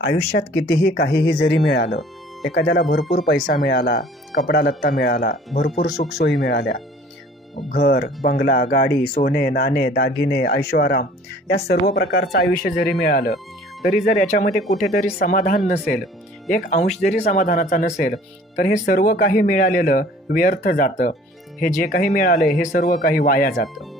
आयुष्यात कितीही काहीही जरी मिळालं, एखाद्याला भरपूर पैसा मिळाला, कपडा लत्ता मिळाला, भरपूर सुखसोयी मिळाल्या, घर, बंगला, गाडी, सोने, नाणे, दागिने, ऐशोआराम या सर्व प्रकारचं आयुष्य जरी मिळालं, तरी जर याच्यामध्ये कुठेतरी समाधान नसेल, एक अंश जरी समाधानाचा नसेल, तर हे सर्व काही मिळालेलं व्यर्थ जातं. हे जे काही मिळालं हे सर्व काही वाया जातं.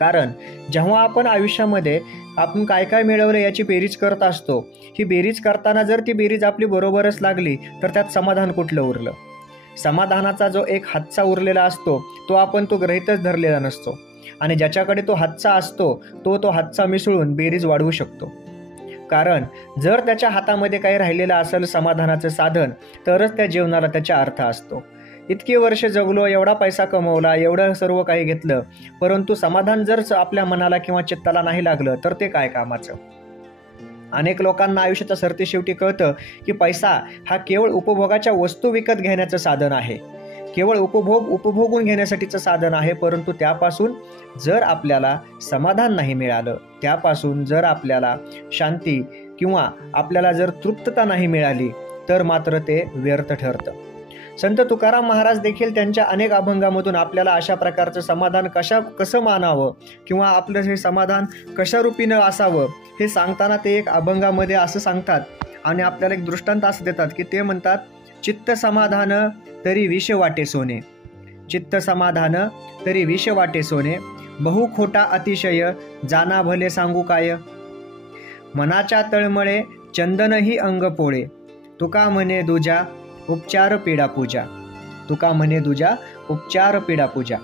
कारण जेव्हा आपण आयुष्यामध्ये आपण काय काय मिळवलं याची बेरीज करत असतो, ही बेरीज करताना जर ती बेरीज आपली बरोबरच लागली तर त्यात समाधान कुठलं उरलं? समाधानाचा जो एक हातचा उरलेला असतो तो आपण तो गृहीतच धरलेला नसतो, आणि ज्याच्याकडे तो हातचा असतो तो हातचा मिसळून बेरीज वाढवू शकतो. कारण जर त्याच्या हातामध्ये काही राहिलेलं असेल समाधानाचं साधन, तरच त्या जीवनाला त्याचा अर्थ असतो. इतकी वर्ष जगलो, एवढा पैसा कमवला, एवढं सर्व काही घेतलं, परंतु समाधान जर आपल्या मनाला किंवा चित्ताला नाही लागलं तर ते काय कामाचं? अनेक लोकांना आयुष्याच्या सरतेशेवटी कळतं की पैसा हा केवळ उपभोगाच्या वस्तू विकत घेण्याचं साधन आहे, केवळ उपभोगून घेण्यासाठीचं साधन आहे. परंतु त्यापासून जर आपल्याला समाधान नाही मिळालं, त्यापासून जर आपल्याला शांती किंवा आपल्याला जर तृप्तता नाही मिळाली, तर मात्र ते व्यर्थ ठरतं. संत तुकाराम महाराज देखील त्यांच्या अनेक अभंगामधून आपल्याला अशा प्रकारचं समाधान कसं मानावं किंवा आपलं हे समाधान कशा रूपीनं असावं हे सांगताना ते एक अभंगामध्ये असं सांगतात, आणि आपल्याला एक दृष्टांत असं देतात की ते म्हणतात, चित्त समाधान तरी विष वाटे सोने, चित्त समाधान तरी विष वाटे सोने, बहु खोटा अतिशय जाना भले सांगू काय, मनाच्या तळमळे चंदनही अंग पोळे, तुका म्हणे दुजा उपचार पीडा पूजा, तुका म्हणे दुजा उपचार पीडा पूजा.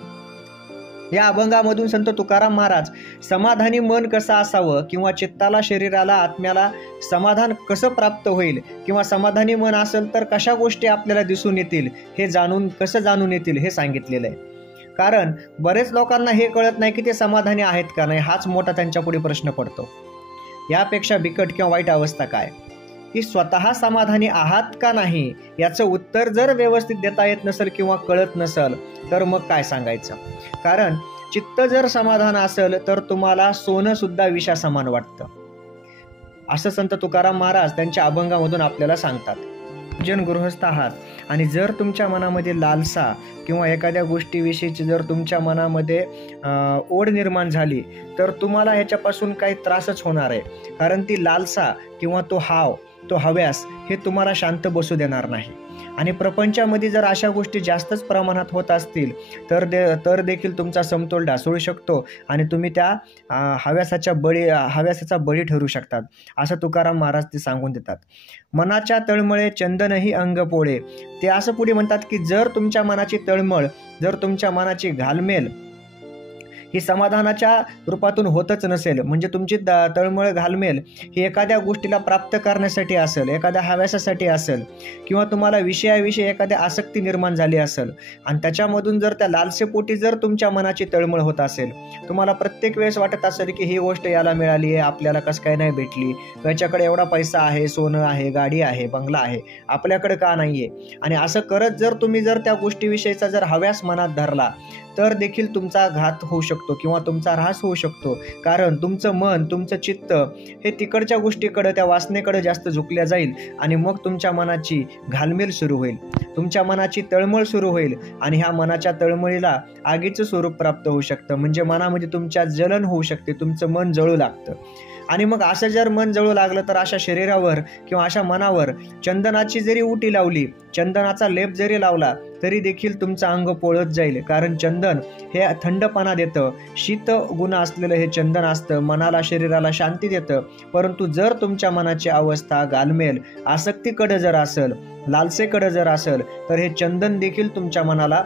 या अभंगामधून संत तुकाराम महाराज समाधानी मन कसं असावं किंवा चित्ताला, शरीराला, आत्म्याला समाधान कसं प्राप्त होईल किंवा समाधानी मन असेल तर कशा गोष्टी आपल्याला दिसून येतील, हे कसं जाणून येतील हे सांगितलेलं आहे. कारण बरेच लोकांना हे कळत नाही की ते समाधानी आहेत का नाही, हाच मोठा त्यांच्या पुढे प्रश्न पडतो. यापेक्षा बिकट किंवा वाईट अवस्था काय की स्वतः समाधानी आहात का नाही याचं उत्तर जर व्यवस्थित देता येत नसेल किंवा कळत नसेल तर मग काय सांगायचं. कारण चित्त जर समाधान असेल तर तुम्हाला सोनं सुद्धा विषा समान वाटतं, असं संत तुकाराम महाराज त्यांच्या अभंगामधून आपल्याला सांगतात. जन गृहस्थ आहात आणि जर तुमच्या मनामध्ये लालसा किंवा एखाद्या गोष्टीविषयीची जर तुमच्या मनामध्ये ओढ निर्माण झाली तर तुम्हाला ह्याच्यापासून काही त्रासच होणार आहे. कारण ती लालसा किंवा तो हव्यास हे तुम्हाला शांत बसू देणार नाही. आणि प्रपंचामध्ये जर अशा गोष्टी जास्तच प्रमाणात होत असतील तर देखील तुमचा समतोल ढासळू शकतो आणि तुम्ही त्या हव्यासाचा बळी ठरू शकतात, असं तुकाराम महाराज ते सांगून देतात. मनाच्या तळमळे चंदनही अंग पोळे, ते असं पुढे म्हणतात की जर तुमच्या मनाची तळमळ, जर तुमच्या मनाची घालमेल ही समाधानाच्या रूपातून होतच नसेल, म्हणजे तुमची तळमळ घालमेल ही एखाद्या गोष्टीला प्राप्त करण्यासाठी असेल, एखाद्या हव्यासासाठी असेल, किंवा तुम्हाला विषयाविषयी एखाद्या आसक्ती निर्माण झाली असेल आणि त्याच्यामधून जर त्या लालसेपोटी जर तुमच्या मनाची तळमळ होत असेल, तुम्हाला प्रत्येक वेळेस वाटत असेल की ही गोष्ट याला मिळाली आहे, आपल्याला कसं काय नाही भेटली, याच्याकडे एवढा पैसा आहे, सोनं आहे, गाडी आहे, बंगला आहे, आपल्याकडे का नाही आहे, आणि असं करत जर तुम्ही त्या गोष्टीविषयीचा जर हव्यास मनात धरला तर देखील तुमचा घात होऊ शकतो किंवा तुमचा ऱ्हास होऊ शकतो. कारण तुमचं मन, तुमचं चित्त हे तिकडच्या गोष्टीकडे, त्या वासनेकडे जास्त झुकल्या जाईल आणि मग तुमच्या मनाची घालमेल सुरू होईल, तुमच्या मनाची तळमळ सुरू होईल आणि ह्या मनाच्या तळमळीला आगीचं स्वरूप प्राप्त होऊ शकतं. म्हणजे मनामध्ये तुमच्या जलन होऊ शकते, तुमचं मन जळू लागतं. आणि मग असं जर मन जळू लागलं तर अशा शरीरावर किंवा अशा मनावर चंदनाची जरी उटी लावली, चंदनाचा लेप जरी लावला तरी देखील तुमचं अंग पोळत जाईल. कारण चंदन हे थंडपणा देतं, शीत गुण असलेलं हे चंदन असतं, मनाला, शरीराला शांती देतं. परंतु जर तुमच्या मनाची अवस्था घालमेल, आसक्तीकडे जर असेल, लालसेकडे जर असेल, तर हे चंदन देखील तुमच्या मनाला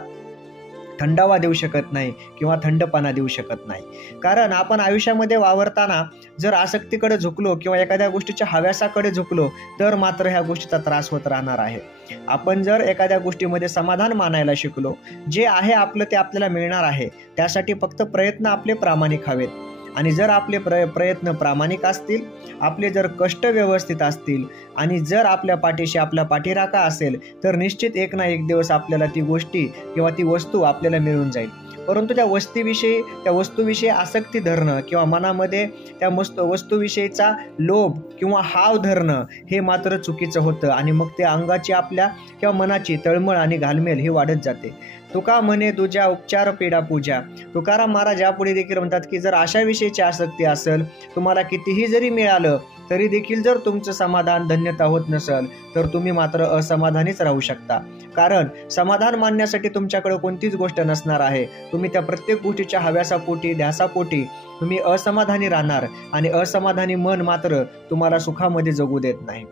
थंडावा देऊ शकत नाही किंवा थंडपणा देऊ शकत नाही. कारण आपण आयुष्यामध्ये वावरताना जर आसक्तीकडे झुकलो किंवा एखाद्या गोष्टीच्या हव्यासाकडे झुकलो तर मात्र ह्या गोष्टीचा त्रास होत राहणार आहे. आपण जर एखाद्या गोष्टीमध्ये समाधान मानायला शिकलो, जे आहे आपलं ते आपल्याला मिळणार आहे, त्यासाठी फक्त प्रयत्न आपले प्रामाणिक हवेत. आणि जर आपले प्रयत्न प्रामाणिक असतील, आपले जर कष्ट व्यवस्थित असतील आणि जर आपल्या पाठीशी आपला पाठीराखा असेल, तर निश्चित एक ना एक दिवस आपल्याला ती गोष्टी किंवा ती वस्तू आपल्याला मिळून जाईल. परंतु त्या वस्तूविषयी आसक्ती धरणं किंवा मनामध्ये त्या वस्तूविषयीचा लोभ किंवा हाव धरणं हे मात्र चुकीचं होतं आणि मग ते अंगाची आपल्या किंवा मनाची तळमळ आणि घालमेल ही वाढत जाते. तुका म्हणे तुझ्या उपचार पेडा पूजा. तुकाराम महाराज यापुढे देखील म्हणतात की जर अशा विषयीची आसक्ती असेल, तुम्हाला कितीही जरी मिळालं तरी देखील जर तुमचं समाधान धन्यता होत नसेल, तर तुम्ही मात्र असमाधानीच राहू शकता. कारण समाधान मानण्यासाठी तुमच्याकडे कोणतीच गोष्ट नसणार आहे. तुम्ही त्या प्रत्येक गोष्टीच्या हव्यासापोटी ध्यासापोटी तुम्ही असमाधानी राहणार आणि असमाधानी मन मात्र तुम्हाला सुखामध्ये जगू देत नाही.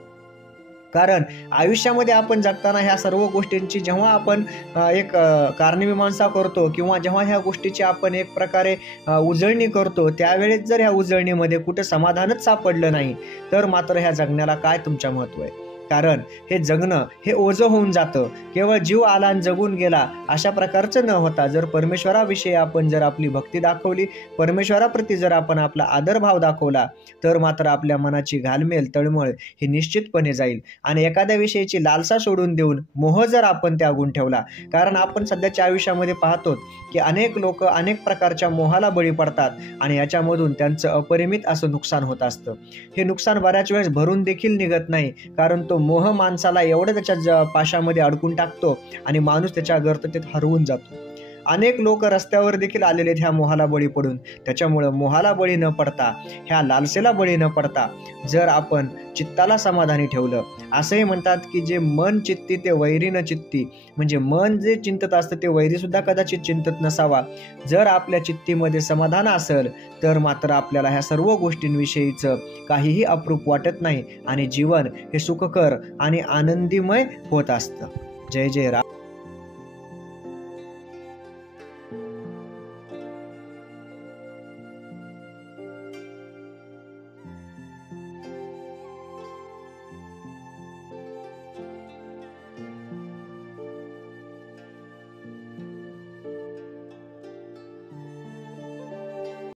कारण आयुष्यामध्ये आपण जगताना ह्या सर्व गोष्टींची जेव्हा आपण एक कारणमीमांसा करतो किंवा जेव्हा ह्या गोष्टीची आपण एक प्रकारे उजळणी करतो, त्यावेळेस जर ह्या उजळणीमध्ये कुठं समाधानच सापडलं नाही, तर मात्र ह्या जगण्याला काय तुमच्या महत्त्व आहे. कारण हे जगणं हे ओझं होऊन जातं. केवळ जीव आला आणि जगून गेला अशा प्रकारचं न होता जर परमेश्वराविषयी आपण जर आपली भक्ती दाखवली, परमेश्वराप्रती जर आपण आपला आदरभाव दाखवला, तर मात्र आपल्या मनाची घालमेल तळमळ ही निश्चितपणे जाईल आणि एखाद्या विषयीची लालसा सोडून देऊन मोह जर आपण त्यागून ठेवला. कारण आपण सध्याच्या आयुष्यामध्ये पाहतो की अनेक लोक अनेक प्रकारच्या मोहाला बळी पडतात आणि याच्यामधून त्यांचं अपरिमित असं नुकसान होत असतं. हे नुकसान बऱ्याच वेळेस भरून देखील निघत नाही, कारण तो मोह माणसाला एवढं त्याच्या पाशामध्ये अडकून टाकतो आणि माणूस त्याच्या गर्ततेत हरवून जातो. अनेक लोक रस्त्यावर देखील आलेले ह्या मोहाला बळी पडून. त्याच्यामुळं मोहाला बळी न पडता, ह्या लालसेला बळी न पडता जर आपण चित्ताला समाधानी ठेवलं, असंही म्हणतात की जे मन चित्ती ते वैरी न चित्ती, म्हणजे मन जे चिंतत असतं ते वैरी सुद्धा कदाचित चिंतत नसावा. जर आपल्या चित्तीमध्ये समाधान असेल, तर मात्र आपल्याला ह्या सर्व गोष्टींविषयीचं काहीही अप्रूप वाटत नाही आणि जीवन हे सुखकर आणि आनंदीमय होत असतं. जय जय राम.